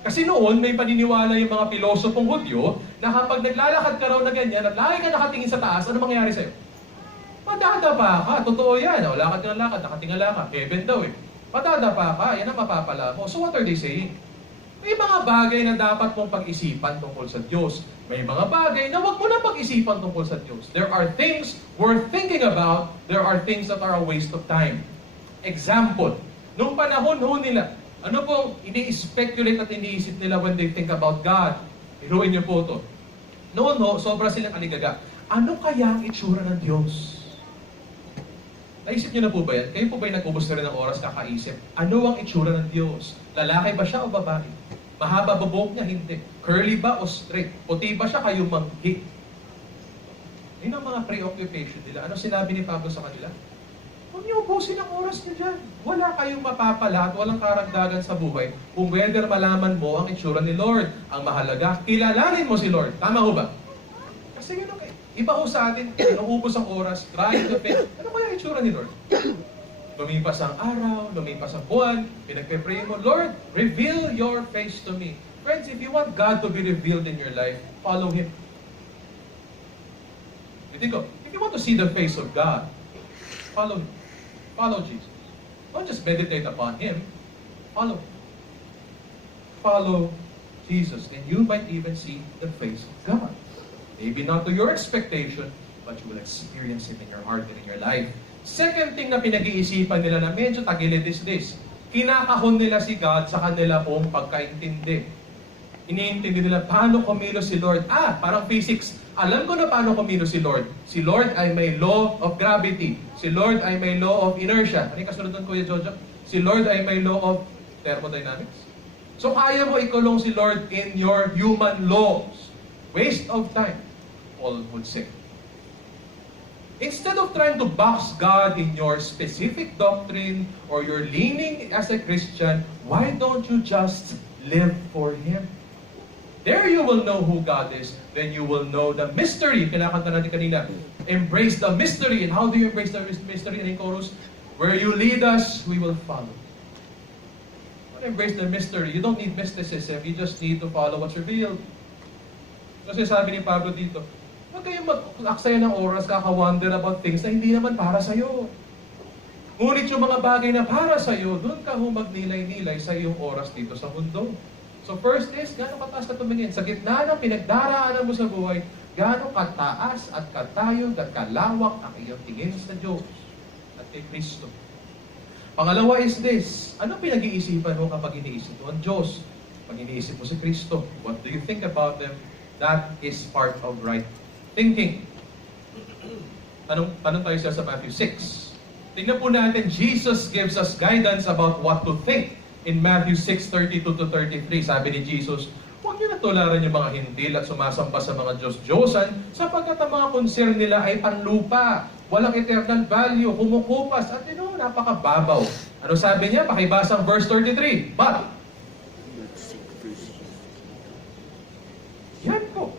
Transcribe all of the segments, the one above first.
Kasi noon, may paniniwala yung mga pilosopong Hudyo na kapag naglalakad ka raw na ganyan at lagi ka nakatingin sa taas, ano mangyayari sa'yo? Madadapa ka. Totoo yan. O, lakad ka ng lakad, nakatingala ka. Heaven daw eh. Madadapa ka. Yan ang mapapala mo. So what are they saying? May mga bagay na dapat mong pag-isipan tungkol sa Diyos. May mga bagay na wag mo na pag-isipan tungkol sa Diyos. There are things worth thinking about. There are things that are a waste of time. Example, nung panahon ho nila, ano pong ini-speculate at iniisip nila when they think about God? Iruin niyo po ito. Noon ho, sobra silang aligaga. Ano kaya ang itsura ng Diyos? Naisip niyo na po ba yan? Kayo po ba'y nag-ubos na rin ng oras kakaisip? Ano ang itsura ng Diyos? Lalaki ba siya o babae? Mahaba ba buhok niya? Hindi. Curly ba o straight? Puti ba siya kayo manghi? Yun ang mga preoccupation nila. Ano sinabi ni Pablo sa kanila? Huwag niyo ubusin ang oras niyo dyan. Wala kayong mapapala at walang karagdagan sa buhay kung whether malaman mo ang itsura ni Lord. Ang mahalaga, kilalanin mo si Lord. Tama ho ba? Kasi yun okay. Iba ho sa atin, inuubos ang oras, trying to fit. Ano kaya itsura ni Lord? Lumipas ang araw, lumipas ang buwan, pinagpe-pray mo, Lord, reveal your face to me. Friends, if you want God to be revealed in your life, follow Him. If you want to see the face of God, follow Him. Follow Jesus. Don't just meditate upon Him. Follow Him. Follow Jesus. Then you might even see the face of God. Maybe not to your expectation, but you will experience Him in your heart and in your life. Second thing na pinag-iisipan nila na medyo tagilid is this. Kinakahon nila si God sa kanila pong pagkaintindi. Iniintindi nila, paano kumilos si Lord? Parang physics. Alam ko na paano kumilos si Lord. Si Lord ay may law of gravity. Si Lord ay may law of inertia. Ano yung kasunod nun, Kuya Jojo? Si Lord ay may law of thermodynamics. So kaya mo ikulong si Lord in your human laws. Waste of time, Paul would say. Instead of trying to box God in your specific doctrine or your leaning as a Christian, why don't you just live for Him? There you will know who God is. Then you will know the mystery. Kinakanta natin kanina. Embrace the mystery. And how do you embrace the mystery? In chorus, where you lead us, we will follow. When embrace the mystery, you don't need mysticism. You just need to follow what's revealed. Kasi sabi ni Pablo dito, huwag kayong mag-aksaya ng oras, kaka-wonder about things na hindi naman para sa'yo. Ngunit yung mga bagay na para sa'yo, doon ka magnilay-nilay sa iyong oras dito sa mundo. So first is, gaano kataas ka tumingin? Sa gitna ng pinagdaraanan mo sa buhay, gaano kataas at katayog at kalawak ang iyong tingin sa Diyos at kay Kristo. Pangalawa is this, ano pinag-iisipan mo kapag iniisip mo ang Diyos? Pag iniisip mo si Kristo, what do you think about them? That is part of right thinking. Tanong tayo siya sa Matthew 6. Tingnan po natin, Jesus gives us guidance about what to think. In Matthew 6:32-33, sabi ni Jesus, huwag niyo natularan yung mga hintil at sumasamba sa mga Diyos-Diyosan sapagkat ang mga concern nila ay panlupa, walang eternal value, kumukupas, at napakababaw. Ano sabi niya? Pakibasang verse 33. But, yan po.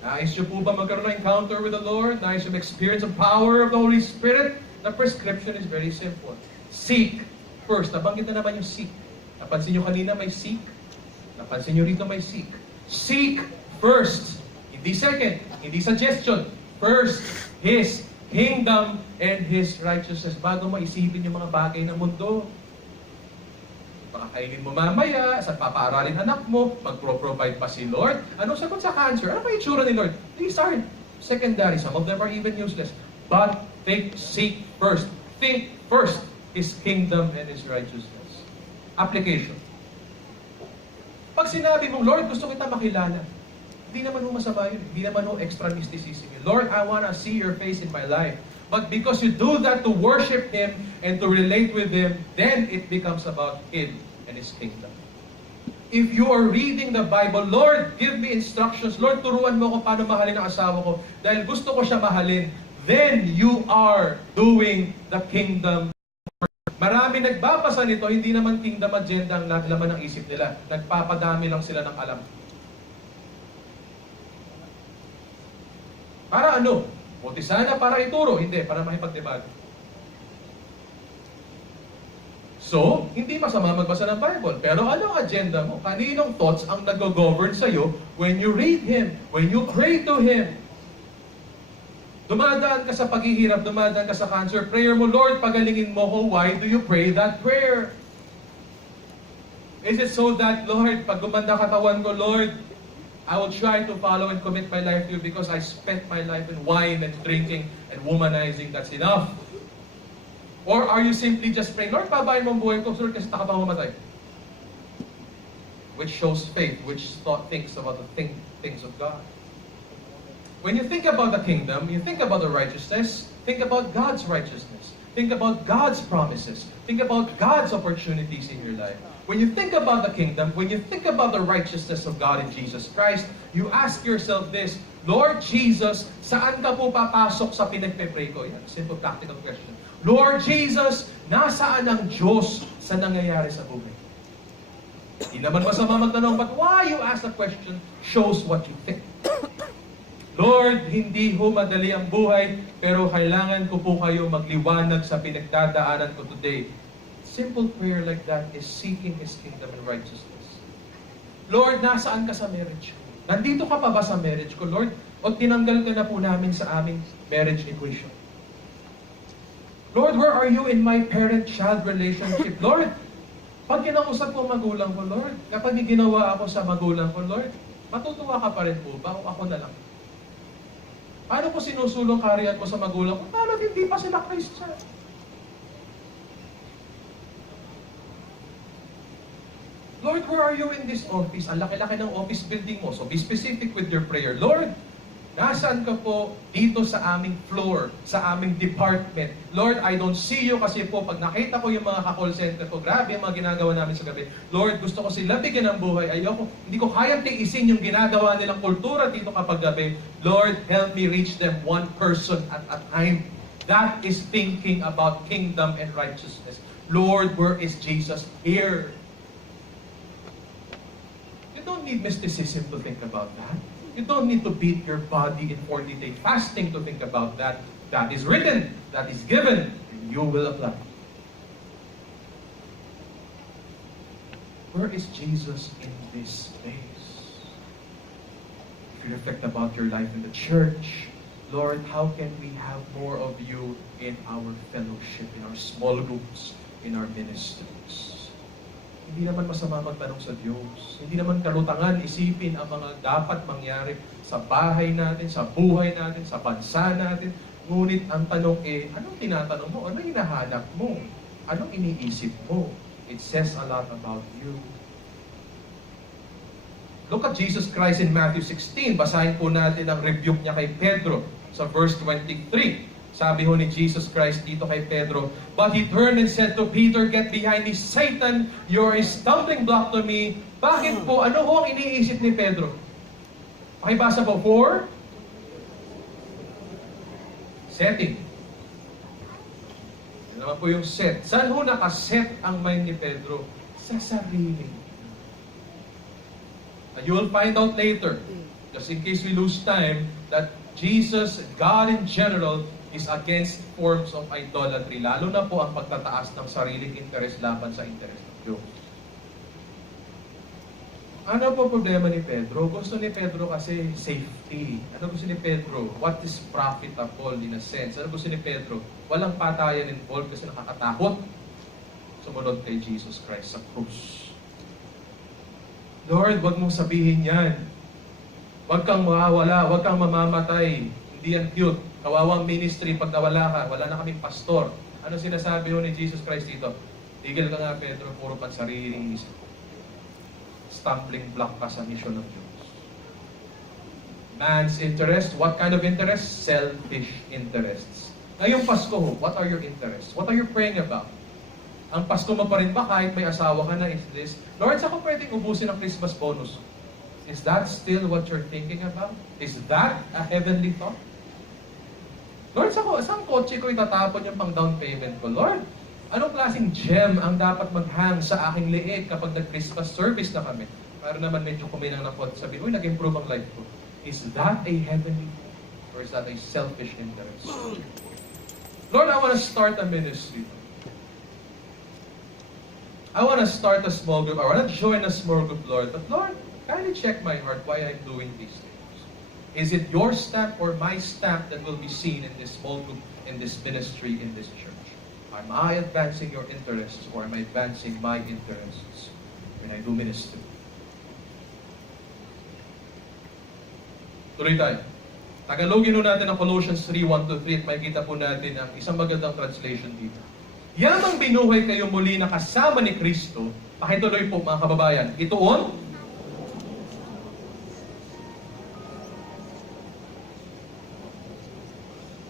Nais niyo po ba magkaroon ng encounter with the Lord? Nais niyo experience the power of the Holy Spirit? The prescription is very simple. Seek first. Nabanggit na naman yung seek. Napansin niyo kanina may seek. Napansin niyo rito may seek. Seek first. Hindi second. Hindi suggestion. First, His kingdom and His righteousness. Bago mo isipin yung mga bagay ng mundo. Pakakainin mo mamaya, sa papaaralin anak mo, magpro-provide pa si Lord. Anong sagot sa cancer? Ano pa itsura ni Lord? These are secondary. Some of them are even useless. But seek first. Think first His kingdom and His righteousness. Application. Pag sinabi mong, Lord, gusto kita makilala, hindi naman ho masama yun. Hindi naman ho extra mysticism yun. Lord, I want to see your face in my life. But because you do that to worship Him and to relate with Him, then it becomes about Him and His kingdom. If you are reading the Bible, Lord, give me instructions. Lord, turuan mo ko paano mahalin ang asawa ko dahil gusto ko siya mahalin. Then you are doing the kingdom. Marami nagbabasa nito, hindi naman kingdom agenda ang laman ng isip nila. Nagpapadami lang sila ng alam. Para ano? Buti sana para ituro. Hindi, para makipagdebate. So, hindi masama magbasa ng Bible. Pero anong agenda mo? Kaninong thoughts ang nag-govern sa'yo when you read Him, when you pray to Him? Dumadaan ka sa paghihirap, dumadaan ka sa cancer, prayer mo, Lord, pagalingin mo ko. Why do you pray that prayer? Is it so that, Lord, pag gumanda katawan ko, Lord, I will try to follow and commit my life to you because I spent my life in wine and drinking and womanizing. That's enough. Or are you simply just praying, Lord, pabayin mo ang buhay ko, Lord, kasi taka pa mamatay. Which shows faith, which thinks about the things of God. When you think about the kingdom, you think about the righteousness, think about God's righteousness. Think about God's promises. Think about God's opportunities in your life. When you think about the kingdom, when you think about the righteousness of God in Jesus Christ, you ask yourself this, Lord Jesus, saan ka po papasok sa pinagpe-pray ko? Yan, simple practical question. Lord Jesus, nasaan ang Diyos sa nangyayari sa buhay? Hindi naman masama magtanong, but why you ask the question shows what you think. Lord, hindi ho madali ang buhay, pero kailangan ko po kayo magliwanag sa pinagdadaanan ko today. Simple prayer like that is seeking His kingdom and righteousness. Lord, nasaan ka sa marriage ko? Nandito ka pa ba sa marriage ko, Lord? O tinanggal ka na po namin sa aming marriage equation? Lord, where are you in my parent-child relationship? Lord, pag kinausap ko magulang ko, Lord, kapag ginawa ako sa magulang ko, Lord, matutuwa ka pa rin po ba o ako na lang? Paano ko sinusulong karyan ko sa magulang ko? Paano hindi pa sila Christian? Lord, where are you in this office? Ang laki-laki ng office building mo. So be specific with your prayer. Lord, nasaan ka po dito sa aming floor, sa aming department? Lord, I don't see you kasi po pag nakita ko yung mga ka-call center ko, grabe yung mga ginagawa namin sa gabi. Lord, gusto ko sila bigyan ng buhay. Ayoko, hindi ko kayang tiisin yung ginagawa nilang kultura dito kapag gabi. Lord, help me reach them one person at a time. That is thinking about kingdom and righteousness. Lord, where is Jesus here? You don't need mysticism to think about that. You don't need to beat your body in 40-day fasting to think about that. That is written, that is given, and you will apply. Where is Jesus in this space? If you reflect about your life in the church, Lord, how can we have more of you in our fellowship, in our small groups, in our ministries? Hindi naman masama magtanong sa Diyos. Hindi naman kalutangan isipin ang mga dapat mangyari sa bahay natin, sa buhay natin, sa bansa natin. Ngunit ang tanong anong tinatanong mo? Anong hinahanap mo? Anong iniisip mo? It says a lot about you. Look at Jesus Christ in Matthew 16. Basahin po natin ang rebuke niya kay Pedro sa verse 23. Sabi ho ni Jesus Christ dito kay Pedro, but he turned and said to Peter, get behind me, Satan, you're a stumbling block to me. Bakit po? Ano ho ang iniisip ni Pedro? Pakibasa po, for setting. Yan naman po yung set. Saan ho nakaset ang mind ni Pedro? Sa sarili. You will find out later, just in case we lose time, that Jesus, God in general, is against forms of idolatry. Lalo na po ang pagtataas ng sariling interest laban sa interest ng Diyos. Ano po problema ni Pedro? Gusto ni Pedro kasi safety. Ano gusto ni Pedro? What is profitable in a sense? Ano gusto ni Pedro? Walang patayan involved kasi nakakatakot. Sumunod kay Jesus Christ sa krus. Lord, wag mong sabihin yan. Wag kang mawawala, wag kang mamamatay. Hindi yan cute. Kawawang ministry, pag nawala ka, wala na kaming pastor. Ano sinasabi ho ni Jesus Christ dito? Tigil ka nga, Pedro, puro pan sariling isip. Stumbling block ka sa mission ng Diyos. Man's interest, what kind of interest? Selfish interests. Ngayong Pasko ho, what are your interests? What are you praying about? Ang Pasko mo pa rin ba kahit may asawa ka na is this? Lord, saan ko pwedeng ubusin ang Christmas bonus? Is that still what you're thinking about? Is that a heavenly thought? Lord, saan kotse ko itatapon yung pang down payment ko? Lord, anong klaseng gem ang dapat maghang sa aking liit kapag nag-Christmas service na kami? Para naman medyo kuminang ng konti. Sabi, uy, nag-improve ang life ko. Is that a heavenly or is that a selfish interest? Lord, I want to start a ministry. I want to start a small group. I want to join a small group, Lord. But Lord, kindly check my heart why I'm doing these things. Is it your stamp or my stamp that will be seen in this small group, in this ministry, in this church? Am I advancing your interests or am I advancing my interests when I do ministry? Tuloy tayo. Tagalogin nun natin ang Colossians 3:1-3 at makikita po natin ang isang magandang translation dito. Yamang binuhay kayo muli na kasama ni Kristo, pakituloy po mga kababayan, itoon,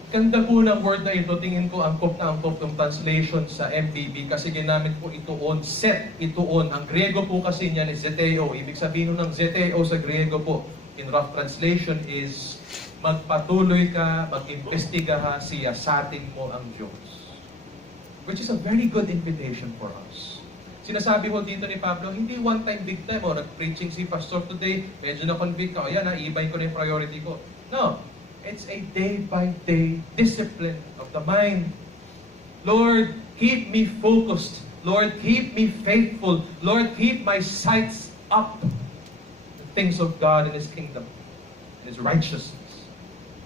ganda po ng word na ito, tingin ko angkop na angkop ng translation sa MBB kasi ginamit po itoon, set, itoon. Ang Griego po kasi niyan is zeteo. Ibig sabihin ng zeteo sa Griego po, in rough translation is magpatuloy ka, mag-imbestiga ha, siyasatin mo ang Diyos. Which is a very good invitation for us. Sinasabi ho dito ni Pablo, hindi one time, big time. Nag-preaching si pastor today, medyo na-convict ka, ayan, iibay ko na yung priority ko. No. It's a day-by-day discipline of the mind. Lord, keep me focused. Lord, keep me faithful. Lord, keep my sights up. The things of God and His kingdom, and His righteousness.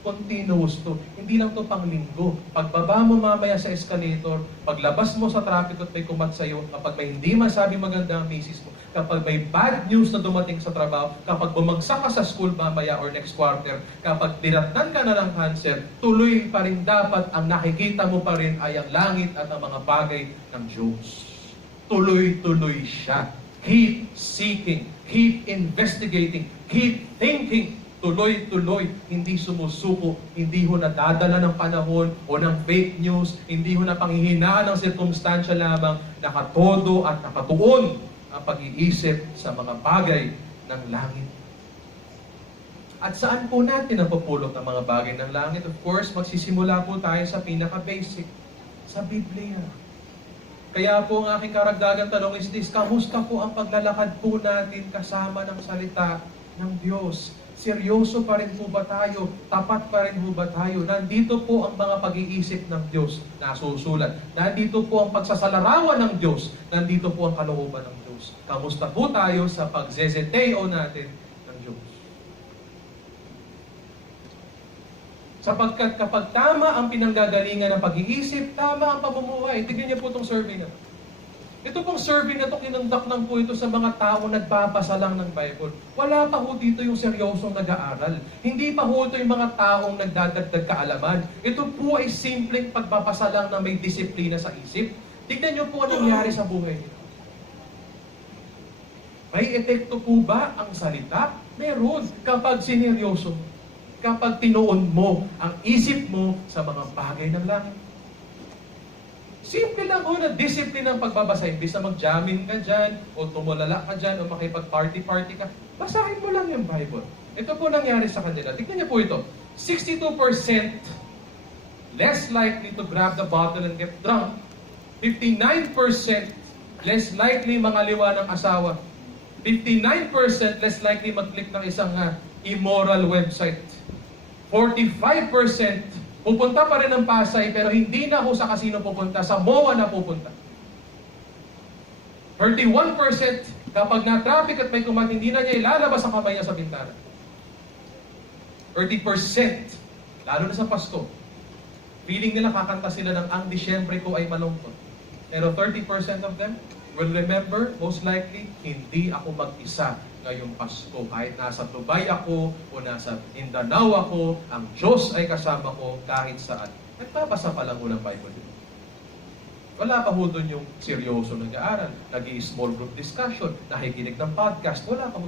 Continuous to. Hindi lang to pang linggo. Pagbaba mo mamaya sa escalator, paglabas mo sa traffic at may kumat sa'yo, kapag may hindi masabi maganda ang misis mo, kapag may bad news na dumating sa trabaho, kapag bumagsak ka sa school mamaya or next quarter, kapag dinatnan ka na ng cancer, tuloy pa rin dapat ang nakikita mo pa rin ay ang langit at ang mga bagay ng Diyos. Tuloy-tuloy siya. Keep seeking, keep investigating, keep thinking. Tuloy-tuloy, hindi sumusuko, hindi ho nadadala ng panahon o ng fake news, hindi ho na panghihinaan ng sirkumstansya lamang, nakatodo at nakatuon ang pag-iisip sa mga bagay ng langit. At saan po natin napupulot ng mga bagay ng langit? Of course, magsisimula po tayo sa pinaka-basic, sa Biblia. Kaya po ang aking karagdagan tanong is this, kamusta po ang paglalakad po natin kasama ng salita ng Diyos? Seryoso pa rin po ba tayo? Tapat pa rin po ba tayo? Nandito po ang mga pag-iisip ng Diyos na susulat. Nandito po ang pagsasalarawan ng Diyos. Nandito po ang kalooban ng Diyos. Kamusta po tayo sa pagzezeteo natin ng Diyos? Sapagkat kapag tama ang pinanggagalingan ng pag-iisip, tama ang pamumuhay. Tignan niyo po itong survey na. Ito pong survey na ito, kinundak lang po ito sa mga tao nagbabasa lang ng Bible. Wala pa ho dito yung seryosong nag-aaral. Hindi pa ho ito yung mga taong nagdadagdag kaalaman. Ito po ay simpleng pagbabasa lang na may disiplina sa isip. Tignan niyo po ang nangyari sa buhay nito. May epekto po ba ang salita? Meron. Kapag sineryoso, kapag tinuon mo ang isip mo sa mga bagay ng langit. Simple lang na discipline ang pagbabasa. Imbis na mag-jamming ka dyan, o tumulala ka dyan, o makipag-party-party ka, basahin mo lang yung Bible. Ito po nangyari sa kanila. Tignan niyo po ito. 62% less likely to grab the bottle and get drunk. 59% less likely mangaliwa ng asawa. 59% less likely mag-click ng isang immoral website. 45% pupunta pa rin ng Pasay, pero hindi na ho sa casino pupunta, sa MOA na pupunta. 31% kapag na-traffic at may kumat, hindi na niya ilalabas ang kamay niya sa bintana. 30%, lalo na sa Pasko, feeling nila kakanta sila ng Ang Disyembre Ko Ay Malungkot. Pero 30% of them will remember, most likely, hindi ako mag-isa ngayong Pasko. Kahit nasa Dubai ako o nasa Mindanao ako, ang Diyos ay kasama ko kahit saan. Nagbabasa pa lang ko ng Bible. Wala pa ho doon yung seryoso nag-aaral, nag-i-small group discussion, nakikinig ng podcast, wala pa ho.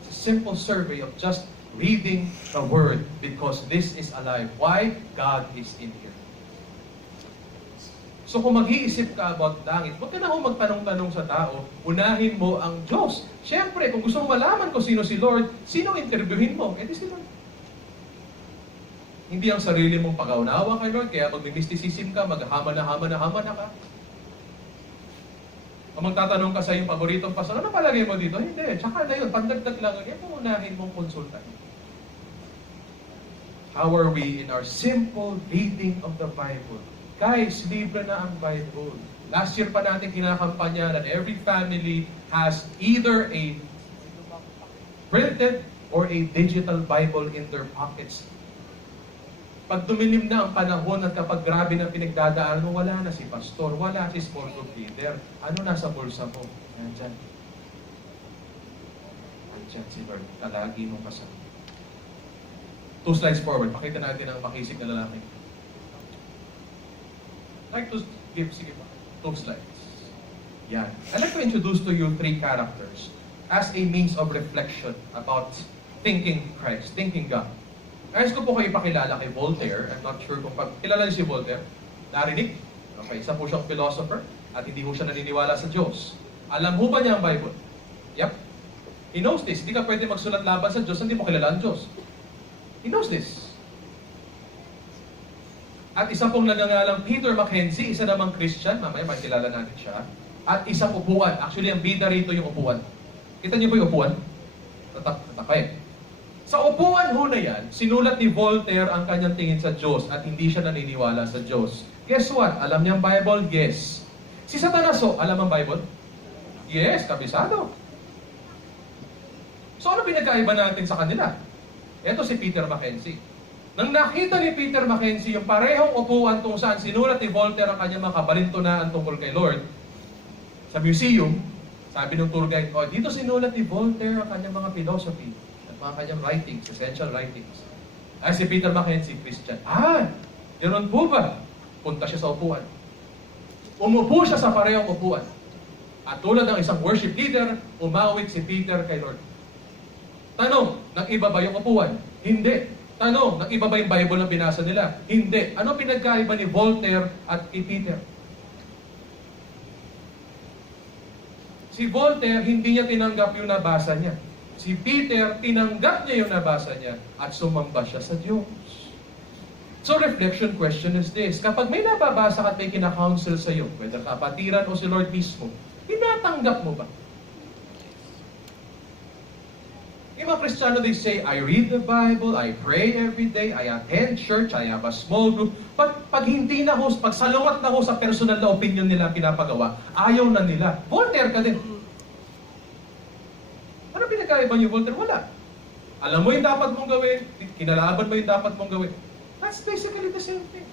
It's a simple survey of just reading the Word because this is alive. Why? God is in here. So kung mag-iisip ka about langit, huwag ka na kung magtanong-tanong sa tao, unahin mo ang Diyos. Siyempre, kung gusto mong malaman kung sino si Lord, sino interviewin mo? Eh di si Lord. Hindi ang sarili mong pag-aunawa kay Lord, kaya pag may mysticism ka, maghama na ka. Kung magtatanong ka sa iyong paboritong pastor, ano palagay mo dito? Hindi, tsaka na yun, pandagdag lang, yan kung unahin mong konsultan. How are we in our simple reading of the Bible? Guys, libre na ang Bible. Last year pa natin kinakampanya that every family has either a printed or a digital Bible in their pockets. Pag dumilim na ang panahon at kapag grabe na pinagdadaan mo, wala na si pastor, wala si small group leader. Ano nasa bulsa mo? Nandyan. Nandyan si Lord. Kalagi mo kasama. 2 slides forward. Pakita natin ang makisig na lalaki. I'd like to give, sige pa, 2 slides. Yan. I'd like to introduce to you 3 characters as a means of reflection about thinking Christ, thinking God. Ayos ko po kayo ipakilala kay Voltaire. I'm not sure kung kilala niyo si Voltaire. Narinig? Okay, isa po siyang philosopher at hindi po siya naniniwala sa Diyos. Alam mo ba niya ang Bible? Yep. He knows this. Hindi ka pwede magsulat laban sa Diyos, hindi mo kilala ang Diyos. He knows this. At isa pong nagangalang Peter Mackenzie, isa namang Christian, mamaya makilala natin siya. At isang upuan. Actually, ang bida rito yung upuan. Kita niyo po yung upuan? Tatakay. Sa upuan ho na yan, sinulat ni Voltaire ang kanyang tingin sa Diyos at hindi siya naniniwala sa Diyos. Guess what? Alam niya ang Bible? Yes. Si Satanas ho, alam ang Bible? Yes, kabisado. So ano pinagkaiba natin sa kanila? Ito si Peter Mackenzie. Nang nakita ni Peter Mackenzie yung parehong upuan kung saan sinulat ni Voltaire ang kanyang mga kabalintunaan tungkol kay Lord, sa museum, sabi ng tour guide, oh, dito sinulat ni Voltaire ang kanyang mga philosophy at mga kanyang writings, essential writings. Ay, si Peter Mackenzie, Christian. Ganoon po ba? Punta siya sa upuan. Umupo siya sa parehong upuan. At tulad ng isang worship leader, umawit si Peter kay Lord. Tanong, nag-iba ba yung upuan? Hindi. Tanong, nag-iba ba yung Bible na binasa nila? Hindi. Ano pinagkaiba ni Voltaire at kay Peter? Si Voltaire, hindi niya tinanggap yung nabasa niya. Si Peter, tinanggap niya yung nabasa niya at sumamba siya sa Diyos. So, reflection question is this. Kapag may nababasa at may kina-counsel sa iyo, whether kapatiran o si Lord mismo, tinatanggap mo ba? Yung mga Kristiyano, they say, I read the Bible, I pray every day, I attend church, I have a small group. Pag hindi na ho, pag salungat na ho sa personal na opinion nila pinapagawa, ayaw na nila. Voltaire ka din. Ano pinagkaiba niyo, Voltaire? Wala. Alam mo yung dapat mong gawin, kinalaban mo yung dapat mong gawin. That's basically the same thing.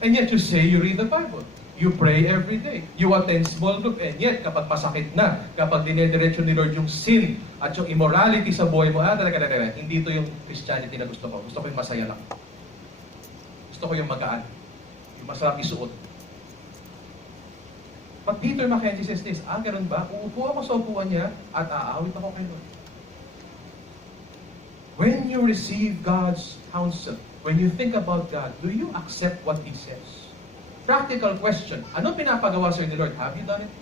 And yet you say you read the Bible. You pray every day. You attend small group. And yet, kapag pasakit na, kapag dinediretso ni Lord yung sin at yung immorality sa buhay mo, talaga, hindi ito yung Christianity na gusto ko. Gusto ko yung masaya lang. Gusto ko yung magaan. Yung masarap isuot. But Peter Mackenzie says this, ganun ba? Uupo ako sa upuan niya at aawit ako kay Lord. When you receive God's counsel, when you think about God, do you accept what He says? Practical question. Ano pinapagawa sa'yo ni Lord? Have you done it?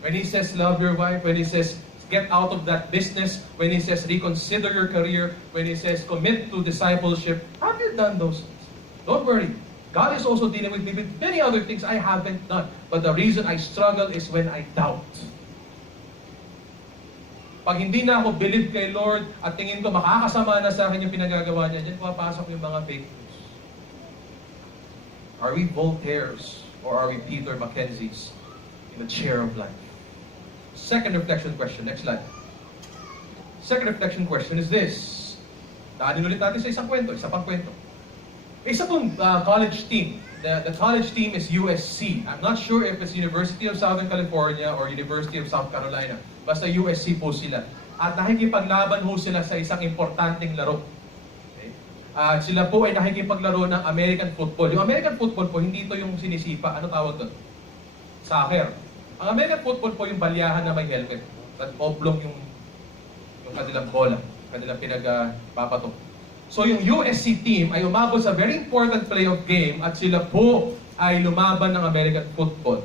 When He says, love your wife, when He says, get out of that business, when He says, reconsider your career, when He says, commit to discipleship, have you done those things? Don't worry. God is also dealing with me with many other things I haven't done. But the reason I struggle is when I doubt. Pag hindi na ako believe kay Lord at tingin ko makakasama na sa akin yung pinagagawa niya, diyan pumapasok yung mga fake news. Are we Voltaires or are we Peter Mackenzies in the chair of life? Second reflection question. Next slide. Second reflection question is this. Daanin ulit natin sa isang kwento, isa pang kwento. Isa pong college team. The college team is USC. I'm not sure if it's University of Southern California or University of South Carolina. Basta USC po sila. At nakikipaglaban ho sila sa isang importanteng laro. Okay? Sila po ay nakikipaglaro ng American football. Yung American football po, hindi ito yung sinisipa. Ano tawag doon? Soccer. Ang American football po yung balyahan na may helmet. At oblong yung kanilang bola. Kanilang pinagpapatok. So yung USC team ay umabot sa very important playoff game at sila po ay lumaban ng American football.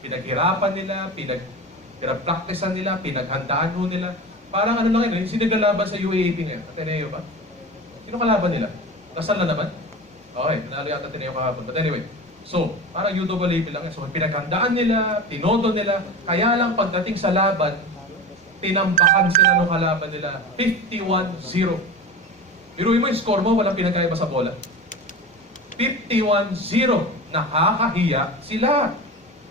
Pinaghirapan nila, pinagpracticean nila, pinaghandaan ho nila. Parang ano lang yun, sino naglaban sa UAAP ngayon? Ateneo ba? Sino kalaban nila? Kasal na naman? Okay, nanalo yata Ateneo kahapon. But anyway, so parang UAAP lang yan. So pinaghandaan nila, tinodo nila, kaya lang pagdating sa laban, tinambakan sila ng kalaban nila 51-0. Biruin mo yung score mo, walang pinagkaiba sa bola. 51-0. Nakakahiya sila.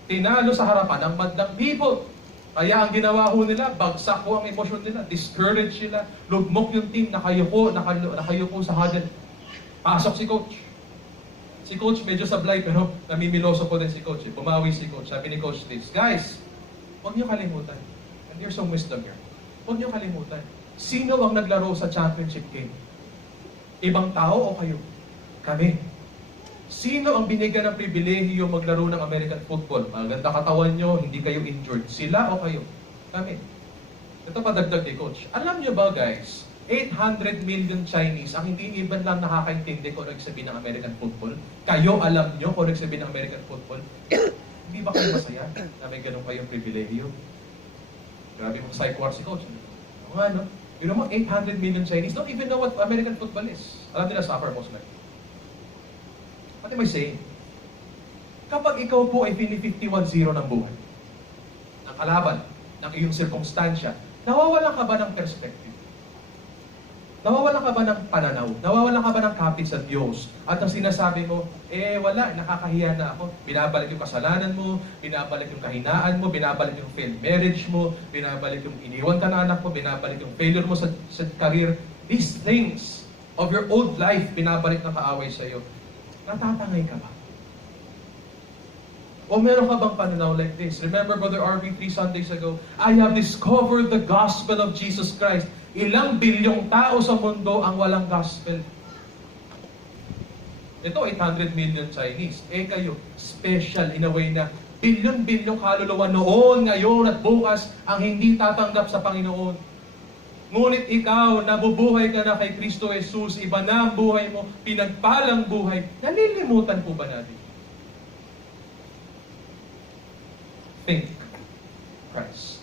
Tinalo sa harapan ng madlang people. Kaya ang ginawa ho nila, bagsak ho ang emosyon nila, discouraged sila, lugmok yung team, nakayuko sa huddle. Pasok si coach. Si coach medyo sablay pero namimiloso po din si coach. Bumawi si coach. Sabi ni coach this, guys, huwag niyo kalimutan. And here's some wisdom here. Huwag niyo kalimutan. Sino ang naglaro sa championship game? Ibang tao o kayo? Kami. Sino ang binigyan ng pribilehiyo maglaro ng American football? Maganda katawan nyo, hindi kayo injured. Sila o kayo? Kami. Ito pa dagdag ni coach. Alam nyo ba guys, 800 million Chinese ang hindi even lang nakakaintindi kung ano sabihin ng American football. Kayo alam nyo kung ano sabihin ng American football. Hindi ba kayo masaya na may ganun kayong pribilehiyo? Grabe mong psych war si coach. O nga no? You know mo, 800 million Chinese don't even know what American football is. Alam nila soccer most likely. What am I saying? Kapag ikaw po ay pini-51-0 ng buhay, ng kalaban, ng iyong sirkumstansya, nawawalan ka ba ng perspective? Nawawalan ka ba ng pananaw? Nawawalan ka ba ng kapit sa Diyos? At ang sinasabi mo, wala, nakakahiya na ako. Binabalik yung kasalanan mo, binabalik yung kahinaan mo, binabalik yung failed marriage mo, binabalik yung iniwan ka na anak mo, binabalik yung failure mo sa career. These things of your old life, binabalik na kaaway sa iyo. Natatangay ka ba? O meron ka bang pananaw like this? Remember, Brother RV, 3 Sundays ago, I have discovered the gospel of Jesus Christ. Ilang bilyong tao sa mundo ang walang gospel. Ito, 800 million Chinese. Kayo, special in a way na bilyon-bilyong kaluluwa noon, ngayon at bukas ang hindi tatanggap sa Panginoon. Ngunit ikaw, nabubuhay ka na kay Kristo Jesus, iba na ang buhay mo, pinagpalang buhay. Nalilimutan po ba natin? Think Christ.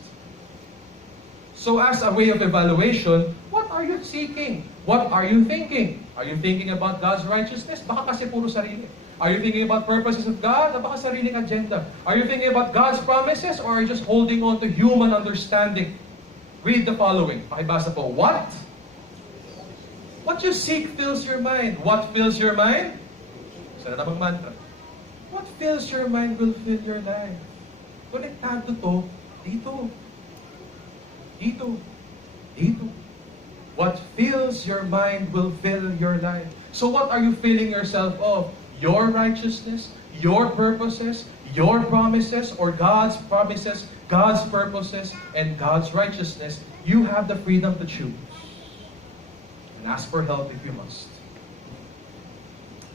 So as a way of evaluation, what are you seeking? What are you thinking? Are you thinking about God's righteousness? Baka kasi puro sarili. Are you thinking about purposes of God? Baka sariling agenda. Are you thinking about God's promises? Or are you just holding on to human understanding? Read the following. Pakibasa po. What? What you seek fills your mind. What fills your mind? Isa na namang mantra. What fills your mind will fill your life. Konektado to dito. Dito. Dito. What fills your mind will fill your life. So what are you filling yourself of? Your righteousness, your purposes, your promises, or God's promises, God's purposes, and God's righteousness? You have the freedom to choose. And ask for help if you must.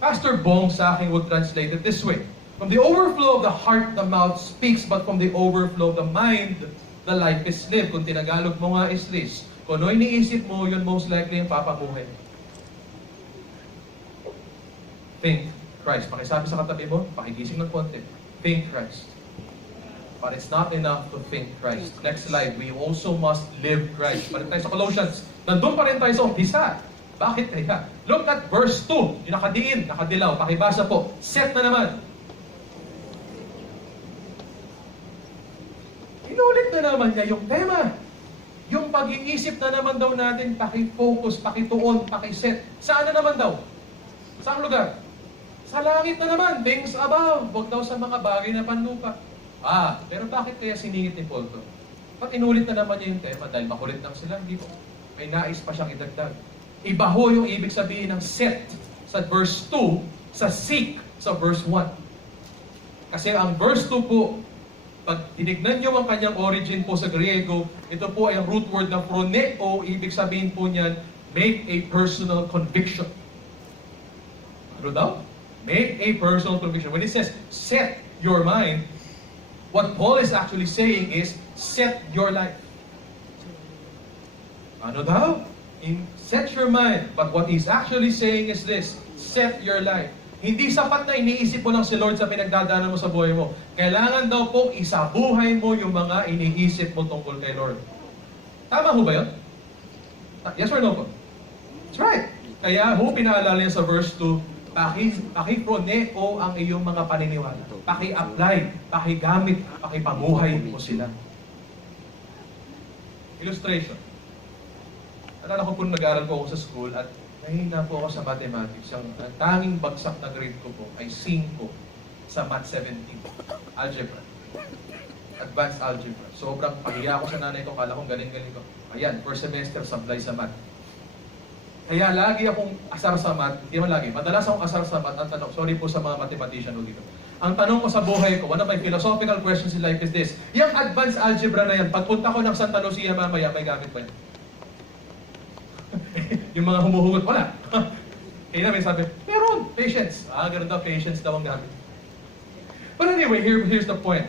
Pastor Bong sa akin would translate it this way. From the overflow of the heart, the mouth speaks, but from the overflow of the mind, the life is lived. Kung tinagalog mo nga is this. Kung ano iniisip mo, yun most likely yung papabuhay. Think Christ. Pakisabi sa katabi mo, pakigising ng konti. Think Christ. But it's not enough to think Christ. Next slide. We also must live Christ. Balik tayo sa Colossians. Nandun pa rin tayo sa umpisa. Bakit kaya? Look at verse 2. Yung nakadiin, nakadilaw. Pakibasa po. Set na naman. Inulit na naman niya yung tema. Yung pag-iisip na naman daw natin, paki-focus, paki-tuon, paki-set. Saan na naman daw? Saang lugar? Sa langit na naman. Things above. Huwag daw sa mga bagay na panlupa. Pero bakit kaya siningit ni Paul to? Ba't inulit na naman niya yung tema? Dahil makulit lang sila, hindi po. May nais pa siyang idagdag. Iba ho yung ibig sabihin ng set sa verse 2, sa seek sa verse 1. Kasi ang verse 2 po, pag tinignan niyo ang kanyang origin po sa Griego, ito po ay ang root word na phroneo, ibig sabihin po niyan, make a personal conviction. Ano daw? Make a personal conviction. When it says, set your mind, what Paul is actually saying is, set your life. Ano daw? Set your mind. But what he's actually saying is this, set your life. Hindi sapat na iniisip mo lang si Lord sa pinagdadaanan mo sa buhay mo. Kailangan daw po isabuhay mo yung mga iniisip mo tungkol kay Lord. Tama ho ba yun? Yes or no po? That's right. Kaya ho pinaalala niya sa verse 2, paki-proneo ang iyong mga paniniwala. Paki-apply, paki-gamit, paki-pamuhay mo sila. Illustration. Alala ko po nag-aaral po ako sa school at Mahina po ako sa mathematics. Ang tanging bagsak na grade ko po ay 5 sa Math 17. Algebra. Advanced Algebra. Sobrang pahiya ako sa nanay ko. Kala kong galing-galing ko. Ayan, first semester, sablay sa Math. Kaya lagi akong asar sa Math. Hindi man lagi. Madalas akong asar sa Math. Ang tanong, sorry po sa mga mathematician dito. Ang tanong ko sa buhay ko, one of my philosophical questions in life is this. Yung Advanced Algebra na yan, pagpunta ko ng Santa Lucia mamaya, may gamit ba yan? Yung mga humuhugot, wala. Kaya may sabi, meron, patience. Ganun daw, patience daw ang gamit. But anyway, here's the point.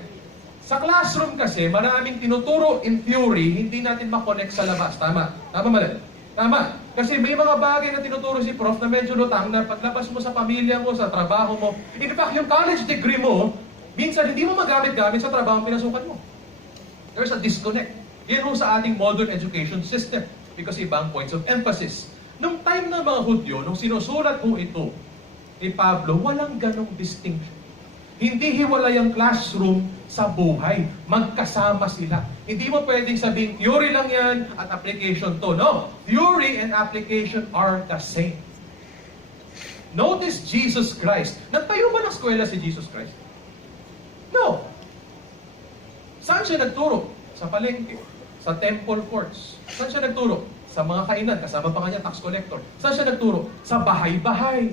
Sa classroom kasi, maraming tinuturo in theory, hindi natin makonect sa labas. Tama? Tama mali? Tama. Kasi may mga bagay na tinuturo si Prof na medyo lutang na paglabas mo sa pamilya mo, sa trabaho mo. In fact, yung college degree mo, minsan hindi mo magamit-gamit sa trabaho ang pinasukan mo. There's a disconnect. Yan ho sa ating modern education system. Because ibang points of emphasis. Nung time ng mga Hudyo, nung sinusulat po ito ni Pablo, walang ganong distinction. Hindi hiwalay ang classroom sa buhay. Magkasama sila. Hindi mo pwedeng sabing, theory lang yan at application to. No. Theory and application are the same. Notice Jesus Christ. Nagtayo ba ng eskwela si Jesus Christ? No. Saan siya nagturo? Sa palengke. Sa temple courts. Saan siya nagturo? Sa mga kainan. Kasama pa kanya tax collector. Saan siya nagturo? Sa bahay-bahay.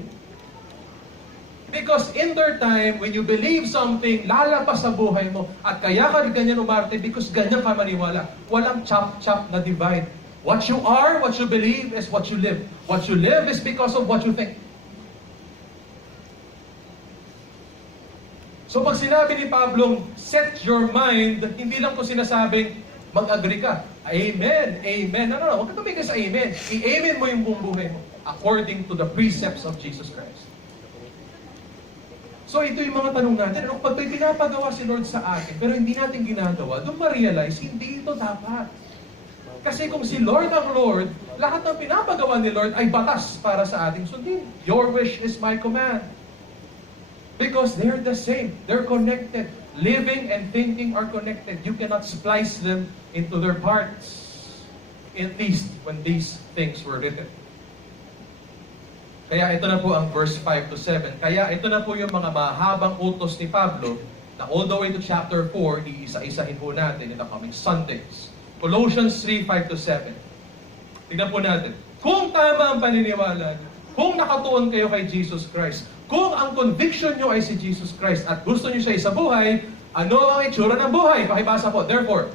Because in their time, when you believe something, lalapas sa buhay mo. At kaya ka ganyan umarte because ganyan ka maniwala. Walang chop-chop na divide. What you are, what you believe, is what you live. What you live is because of what you think. So pag sinabi ni Pablong, set your mind, hindi lang ko sinasabing, mag-agree ka. Amen, amen. No. Huwag ka tumigil sa amen. I-amen mo yung buong buhay mo according to the precepts of Jesus Christ. So ito yung mga tanong natin. Ano, pag may pinapagawa si Lord sa atin, pero hindi natin ginagawa, doon ma-realize, hindi ito dapat. Kasi kung si Lord ang Lord, lahat ng pinapagawa ni Lord ay batas para sa ating sundin. Your wish is my command. Because they're the same. They're connected. Living and thinking are connected. You cannot splice them into their parts. At least when these things were written. Kaya ito na po ang verse 5 to 7. Kaya ito na po yung mga mahabang utos ni Pablo na all the way to chapter 4, iisa-isahin po natin in the coming Sundays. Colossians 3, 5 to 7. Tignan po natin. Kung tama ang paniniwala niyo, kung nakatuon kayo kay Jesus Christ, kung ang conviction nyo ay si Jesus Christ at gusto nyo siya sa buhay, ano ang itsura ng buhay? Pakibasa po. Therefore,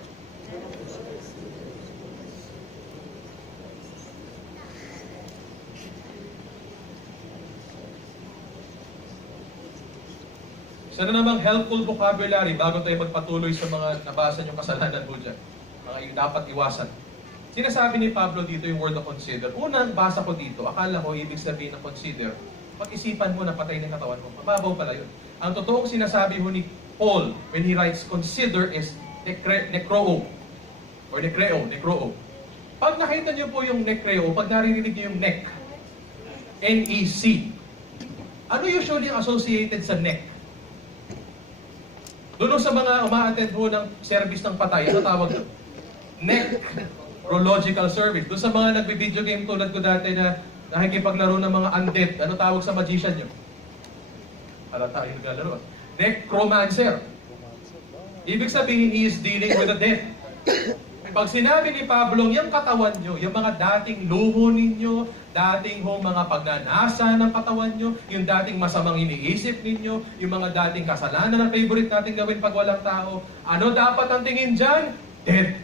sana namang helpful vocabulary bago tayo magpatuloy sa mga nabasa niyong kasalanan po dyan. Mga yung dapat iwasan. Sinasabi ni Pablo dito yung word of consider. Unang basa ko dito, akala ko ibig sabihin ng consider, pag-isipan mo na patay ng katawan mo. Mababaw pala yun. Ang totoong sinasabi ho ni Paul when he writes consider is nekroo. Or nekreo. Pag nakita niyo po yung nekreo, pag narinig niyo yung neck, N-E-C, ano usually associated sa neck? Doon sa mga uma-attend ho ng service ng patay, ano tawag doon? Necrological service. Doon sa mga nagbi-video game tulad ko dati na nakikipaglaro ng mga undead, ano tawag sa magician nyo? Halata yung naglalaro. Necromancer. Ibig sabihin, he is dealing with the dead. Pag sinabi ni Pablo, yung katawan nyo, yung mga dating luho ninyo, dating mga pagnanasa ng katawan nyo, yung dating masamang iniisip ninyo, yung mga dating kasalanan na favorite natin gawin pag walang tao, ano dapat ang tingin dyan? Dead.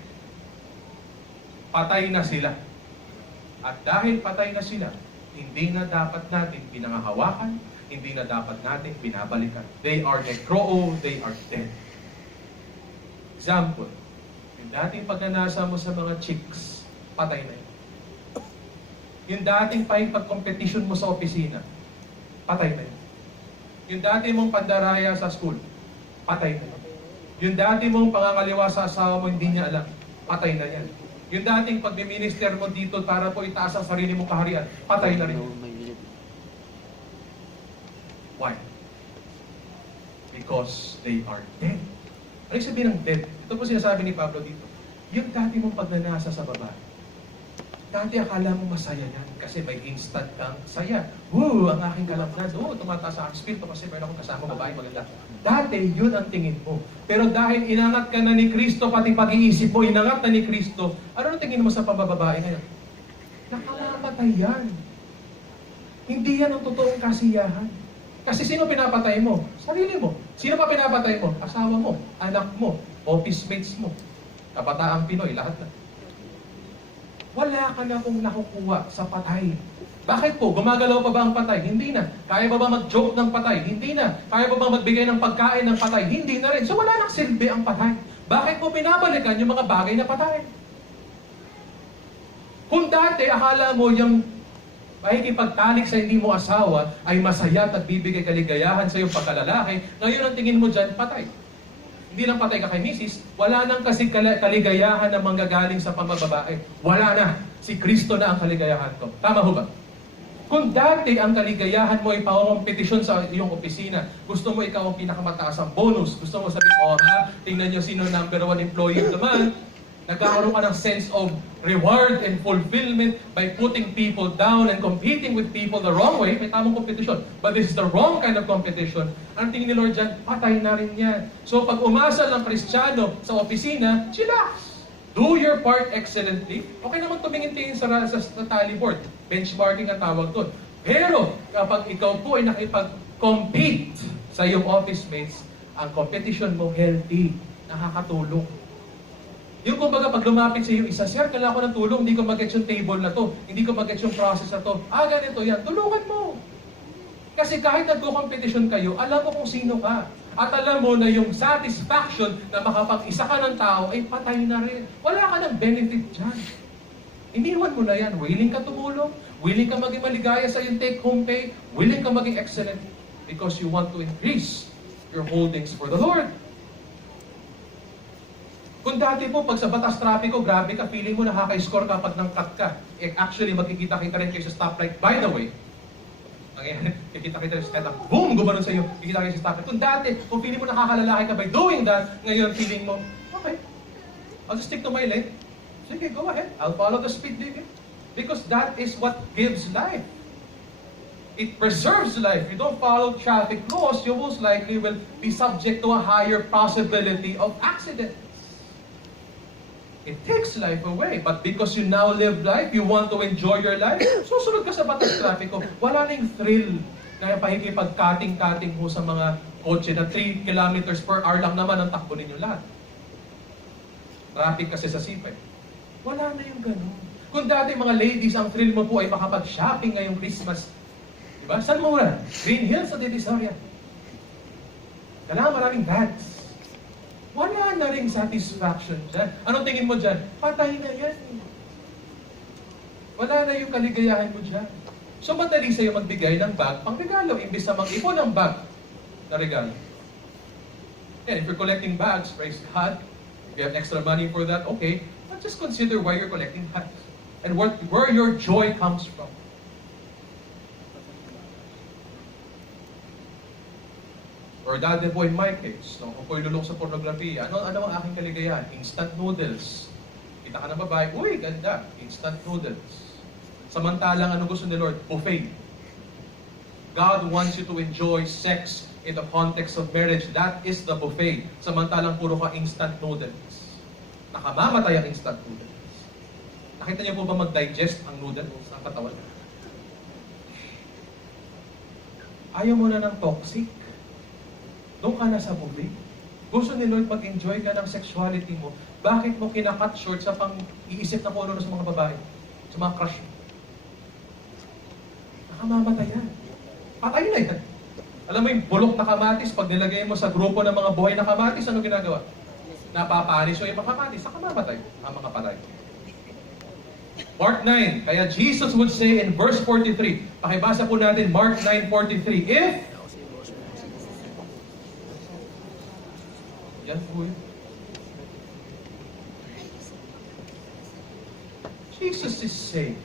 Patay na sila. At dahil patay na sila, hindi na dapat natin pinangahawakan, hindi na dapat natin binabalikan. They are necroo, they are dead. Example, yung dating pagnanasa mo sa mga chicks, patay na yun. Yung dating pag-competition mo sa opisina, patay na yun. Yung dating mong pandaraya sa school, patay na yun. Yung dating mong pangangaliwa sa asawa mo, hindi niya alam, patay na yan. Yung dating pag-minister mo dito para po itaas ang sarili mong kaharian, patay na rin. Why? Because they are dead. Ano sabihin ng dead? Ito po sinasabi ni Pablo dito. Yung dati mong pagnanasa sa babae, Dati akala mo masaya yan kasi may instant kang saya. Woo, ang aking kalamnan. Tumataas ang espiritu kasi meron akong kasama babae maganda. Dati, yun ang tingin mo. Pero dahil inangat ka na ni Kristo, pati pag-iisip mo, inangat na ni Kristo, ano ang tingin mo sa pambababae ngayon? Nakamamatay yan. Hindi yan ang totoong kasiyahan. Kasi sino pinapatay mo? Sarili mo. Sino pa pinapatay mo? Asawa mo, anak mo, office mates mo, kapataang Pinoy, lahat na. Wala ka na kung nakukuha sa patay. Bakit po? Gumagalaw pa ba ang patay? Hindi na. Kaya pa ba mag-joke ng patay? Hindi na. Kaya pa ba magbigay ng pagkain ng patay? Hindi na rin. So wala nang silbi ang patay. Bakit po pinabalikan yung mga bagay na patay? Kung dati akala mo yung pakikipagtalik sa hindi mo asawa ay masaya at bibigay kaligayahan sa iyong pagkalalaki, ngayon ang tingin mo dyan, patay. Hindi lang patay ka kay misis, wala nang kasi kaligayahan na manggagaling sa pambababae. Wala na. Si Kristo na ang kaligayahan ko. Tama ho ba? Kung dati ang kaligayahan mo ay pang-kompetisyon sa iyong opisina, gusto mo ikaw ang pinakamataas ang bonus, gusto mo sabihin, oh ha, tingnan nyo sino number 1 employee of the month, nagkakaroon ka ng sense of reward and fulfillment by putting people down and competing with people the wrong way. May tamang competition. But this is the wrong kind of competition. Ang tingin ni Lord dyan, patay na rin yan. So pag umasal ng Kristiyano sa opisina, chillax. Do your part excellently. Okay naman tumingin-tingin sa tally board. Benchmarking ang tawag doon. Pero kapag ikaw po ay nakipag-compete sa iyong office mates, ang competition mo healthy, nakakatulong. Yung kumbaga, pag lumapit sa iyo isa, sir, kailangan ko ng tulong, hindi ko mag-get yung table na to, hindi ko mag-get yung process na to. Ganito yan, tulungan mo. Kasi kahit nagko-competition kayo, alam mo kung sino ka. At alam mo na yung satisfaction na makapag-isa ka ng tao ay patay na rin. Wala ka ng benefit dyan. Iniwan mo na yan. Willing ka tumulong, willing ka maging maligaya sa yung take-home pay, willing ka maging excellent because you want to increase your holdings for the Lord. Kung dati po, pag sa batas trapiko, grabe ka, feeling mo nakaka-score ka pag nang-cut ka. Actually, magkikita-kita rin kayo sa stoplight. By the way, kikita-kita rin sa stoplight, boom, gumanon sa iyo, kikita kayo sa stoplight. Kung dati, kung feeling mo nakakalalaki ka by doing that, ngayon feeling mo, okay, I'll just stick to my lane. Sige, go ahead. I'll follow the speed limit. Because that is what gives life. It preserves life. If you don't follow traffic laws, you most likely will be subject to a higher possibility of accident. It takes life away. But because you now live life, you want to enjoy your life, susunod ka sa batas trapiko. Wala nang thrill. Kaya pakikipag-cutting-cutting mo sa mga kotse na 3 kilometers per hour lang naman ang takbo ninyo lahat. Traffic kasi sa sipay. Wala na yung ganun. Kung dati mga ladies, ang thrill mo po ay makapag-shopping ngayong Christmas. Diba? Saan mo wala? Green Hills o Divisoria? Kailangan maraming bags. Wala na ring satisfaction dyan. Anong tingin mo dyan? Patay na yan. Wala na yung kaligayahan mo dyan. So madali sa'yo magbigay ng bag pang regalo, imbis na mag-ipon ng bag na regalo. And if you're collecting bags, praise God. If you have extra money for that, okay. But just consider why you're collecting bags. And where your joy comes from. Or dati po in my case, no, kung po'y lulong sa pornografiya, ano ang aking kaligayahan? Instant noodles. Kita ka ng babae, uy, ganda, instant noodles. Samantalang ano gusto ni Lord? Buffet. God wants you to enjoy sex in the context of marriage. That is the buffet. Samantalang puro ka instant noodles. Nakamamatay ang instant noodles. Nakita niyo po ba mag-digest ang noodles sa katawan? Ayaw mo na ng toxic? Doon ka na sa buffet. Gusto ni Lord mag-enjoy ka ng sexuality mo. Bakit mo kinakat short sa pang-iisip na kung ano sa mga babae? Sa mga crush mo? Nakamamatay yan. Patay na yan. Alam mo yung bulok na kamatis, pag nilagay mo sa grupo ng mga buhay na kamatis, ano ginagawa? Napapanis o yung mga kamatis, nakamamatay ang mga patay. Mark 9. Kaya Jesus would say in verse 43, pakibasa po natin Mark 9:43, if yan po yun. Jesus is saying,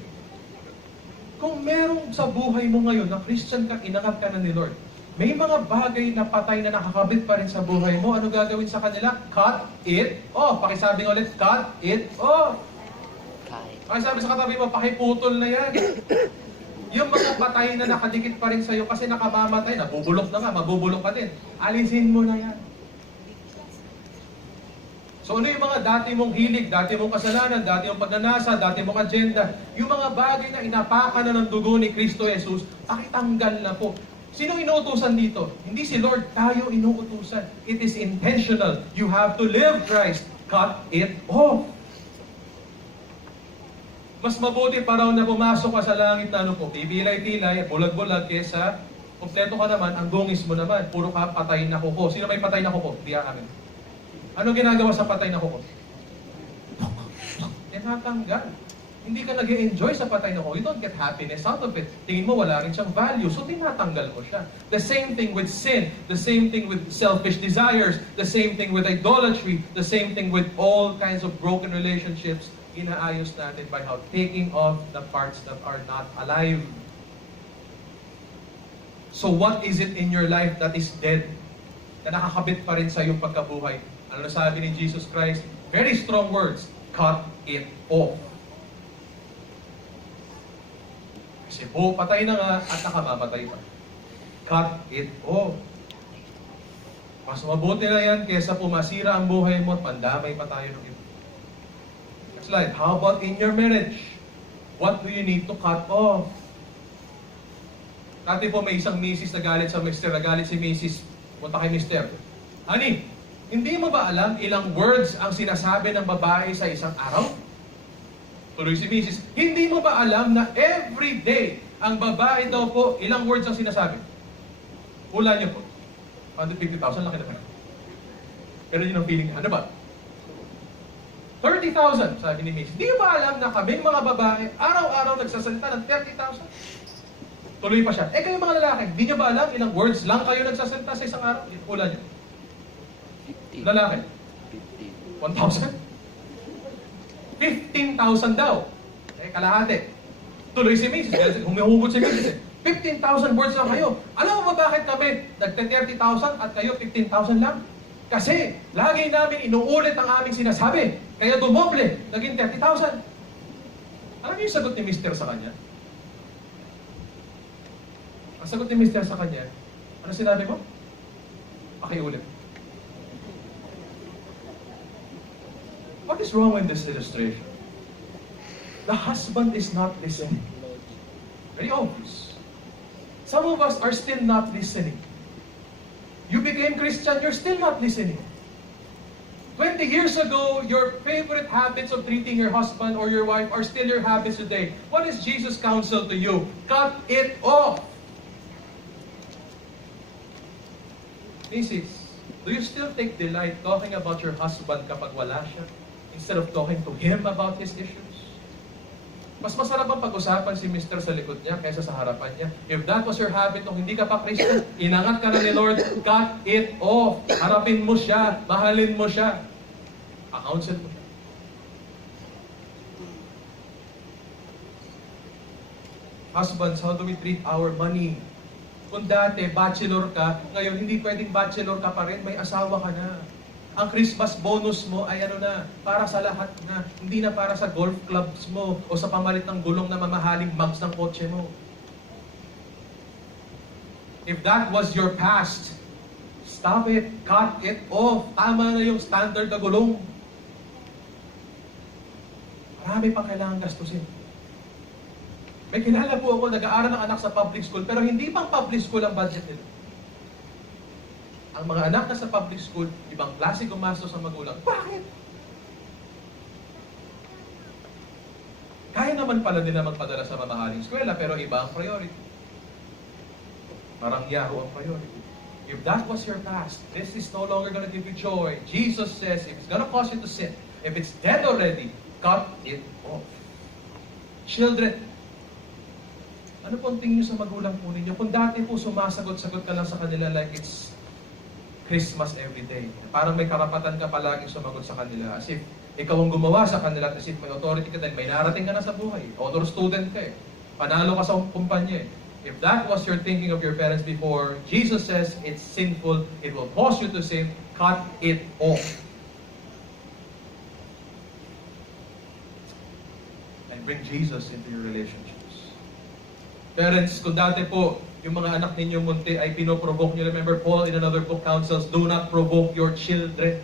kung merong sa buhay mo ngayon na Christian ka, inangat ka na ni Lord, may mga bagay na patay na nakakabit pa rin sa buhay mo, ano gagawin sa kanila? Cut it off. Pakisabi nga ulit, cut it off. Ay, sabi sa katabi mo, pakiputol na yan. Yung mga patay na nakadikit pa rin sa'yo kasi nakamamatay, nabubulok na nga, mabubulok ka din. Alisin mo na yan. So ano yung mga dati mong hilig, dati mong kasalanan, dati mong pagnanasa, dati mong agenda, yung mga bagay na inapakan na ng dugo ni Kristo Jesus, pakitanggal na po. Sino inuutusan dito? Hindi si Lord, tayo inuutusan. It is intentional. You have to live Christ. Cut it off. Mas mabuti pa raw na pumasok ka sa langit na ano po, bibilay-tilay, bulag-bulag, kesa kompleto ka naman, ang dungis mo naman, puro ka patay na kuko. Sino may patay na kuko? Hindi amin. Ano ginagawa sa patay na kuko? Tinatanggal. Hindi ka nag-enjoy sa patay na kuko. You don't get happiness out of it. Tingin mo wala rin siyang value, so tinatanggal mo siya. The same thing with sin, the same thing with selfish desires, the same thing with idolatry, the same thing with all kinds of broken relationships. Inaayos natin by how taking off the parts that are not alive. So what is it in your life that is dead? Na nakakabit pa rin sa iyong pagkabuhay? Ano na sabi ni Jesus Christ? Very strong words. Cut it off. Kasi patay na nga at nakamamatay pa. Cut it off. Mas mabuti na yan kesa pumasira ang buhay mo at pandamay pa tayo ng iba. Slide. How about in your marriage? What do you need to cut off? Dati po may isang misis na galit sa mister, na galit si misis, punta kay mister. Honey, hindi mo ba alam ilang words ang sinasabi ng babae sa isang araw? Tuloy si misis, hindi mo ba alam na every day ang babae daw po, ilang words ang sinasabi? Hula niyo po. 150,000, laki na pala. Pero yun ang feeling niya. Ano ba? 30,000, sabi ni Miss. Di ba alam na kaming mga babae, araw-araw nagsasalita ng 30,000? Tuloy pa siya. Kayo mga lalaki, di niyo ba alam ilang words lang kayo nagsasalita sa isang araw? Hula niyo. 50. Lalaki? 1,000? 15,000 daw. Kalahati. Tuloy si Miss. Humihugot si Miss. 15,000 words lang kayo. Alam mo ba bakit kami nagte-30,000 at kayo 15,000 lang? Kasi lagi namin inuulit ang aming sinasabi. Kaya dumoble, naging 30,000. Alam niyo yung sagot ni Mister sa kanya? Ang sagot ni Mister sa kanya, ano sinabi mo? Pakiulit. What is wrong with this illustration? The husband is not listening. Very obvious. Some of us are still not listening. You became Christian, you're still not listening. 20 years ago, your favorite habits of treating your husband or your wife are still your habits today. What is Jesus' counsel to you? Cut it off. Mrs., do you still take delight talking about your husband kapag wala siya, instead of talking to him about his issues? Mas masarap ang pag-usapan si Mr. sa likod niya kaysa sa harapan niya. If that was your habit nung hindi ka pa Christian, inangat ka na ni Lord, cut it off. Harapin mo siya, mahalin mo siya. A-counsel mo siya. Husbands, how do we treat our money? Kung dati, bachelor ka, ngayon hindi pwedeng bachelor ka pa rin, may asawa ka na. Ang Christmas bonus mo ay ano na, para sa lahat na, hindi na para sa golf clubs mo o sa pamalit ng gulong na mamahaling mugs ng kotse mo. If that was your past, stop it, cut it off. Tama na yung standard na gulong. Marami pang kailangan gastusin. May kilala po ako, nag-aaral ng anak sa public school, pero hindi pang public school ang budget nila. Ang mga anak na sa public school, ibang klase gumastos ang magulang. Bakit? Kaya naman pala nila magpadala sa mamahaling eskwela, pero iba ang priority. Parang yaro ang priority. If that was your past, this is no longer going to give you joy. Jesus says, if it's going to cause you to sin, if it's dead already, cut it off. Children, ano po ang tingin nyo sa magulang po ninyo? Kung dati po sumasagot-sagot ka lang sa kanila like it's Christmas every day. Parang may karapatan ka palaging sumagot sa kanila. As if ikaw ang gumawa sa kanila, as if may authority ka din, may narating ka na sa buhay. Honor student ka eh. Panalo ka sa kumpanya eh. If that was your thinking of your parents before, Jesus says it's sinful, it will cause you to sin, cut it off. bring Jesus into your relationships. Parents, kung dati po, yung mga anak ninyo munti ay pinoprovoke nyo. Remember, Paul in another book counsels, do not provoke your children.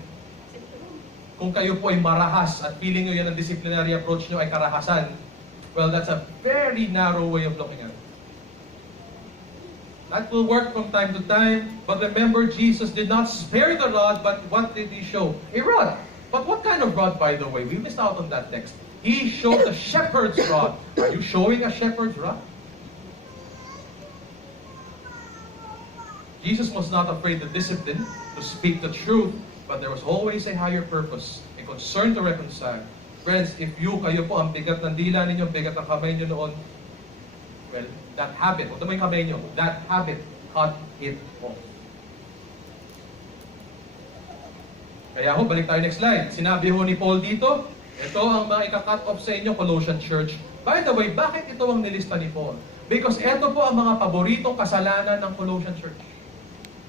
Kung kayo po ay marahas at feeling nyo yan ang disciplinary approach nyo ay karahasan, well, that's a very narrow way of looking at it. That will work from time to time, but remember, Jesus did not spare the rod, but what did He show? A rod. But what kind of rod, by the way? We missed out on that text. He showed the shepherd's rod. Are you showing a shepherd's rod? Jesus was not afraid to discipline, to speak the truth, but there was always a higher purpose, a concern to reconcile. Friends, if kayo po, ang bigat ng dila ninyo, bigat ng kamay nyo noon, well, that habit, huwag naman yung kamay nyo, that habit, cut it off. Kaya balik tayo next slide. Sinabi ni Paul dito, ito ang mga ika-cut off sa inyo, Colossian Church. By the way, bakit ito ang nilista ni Paul? Because ito po ang mga paboritong kasalanan ng Colossian Church.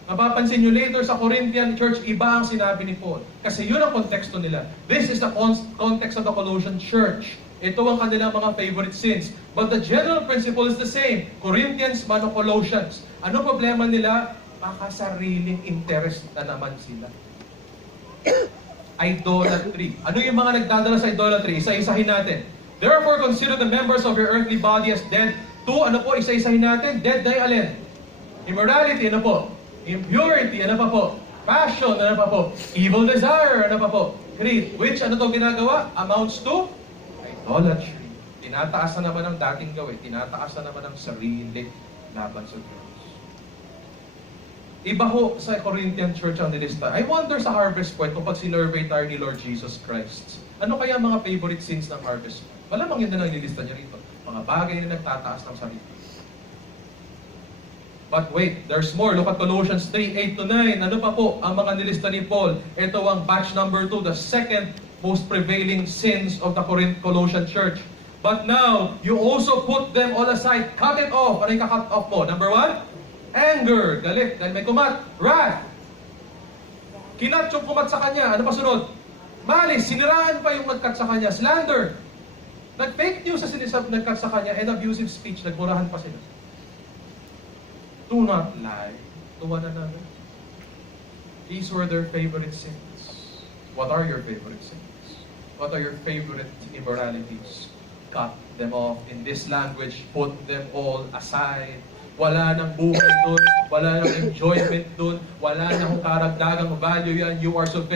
Mapapansin nyo later sa Corinthian Church, iba ang sinabi ni Paul. Kasi yun ang konteksto nila. This is the context of the Colossian Church. Ito ang kanilang mga favorite sins. But the general principle is the same. Corinthians man o Colossians. Ano problema nila? Makasariling interest na naman sila. Idolatry. Ano yung mga nagdadala sa idolatry? Isa-isahin natin. Therefore, consider the members of your earthly body as dead. Ano po? Isa-isahin natin. Dead dahil alin? Immorality. Ano po? Impurity, ano pa po? Passion, ano pa po? Evil desire, ano pa po? Greed. Which, ano to ginagawa? Amounts to? Idolatry. Tinataas na naman ang dating gawin. Tinataas na naman ang sarili laban sa Diyos. Iba ho sa Corinthian Church ang nilista. I wonder sa Harvest Point, kung pag sinurvey tayo ni Lord Jesus Christ, ano kaya mga favorite sins ng Harvest Point? Malamang yun na lang nilista niya rito. Mga bagay na nagtataas ng sarili. But wait, there's more. Look at Colossians 3, 8-9. Ano pa po ang mga nilista ni Paul? Ito ang batch number 2, the second most prevailing sins of the Colossian church. But now, you also put them all aside. Cut it off. Ano yung cut off po? Number 1, anger. Galit. Dahil may kumat. Wrath. Kinat yung kumat sa kanya. Ano pa sunod? Malice. Siniraan pa yung nagkat sa kanya. Slander. Nag-fake news sa nagkat sa kanya and abusive speech. Nagmurahan pa sila. Do not lie to one another. These were their favorite sins. What are your favorite sins? What are your favorite immoralities? Cut them off. In this language, put them all aside. Wala nang buhay dun. Wala nang enjoyment dun. Wala nang karagdagang value yan. You are sufficient.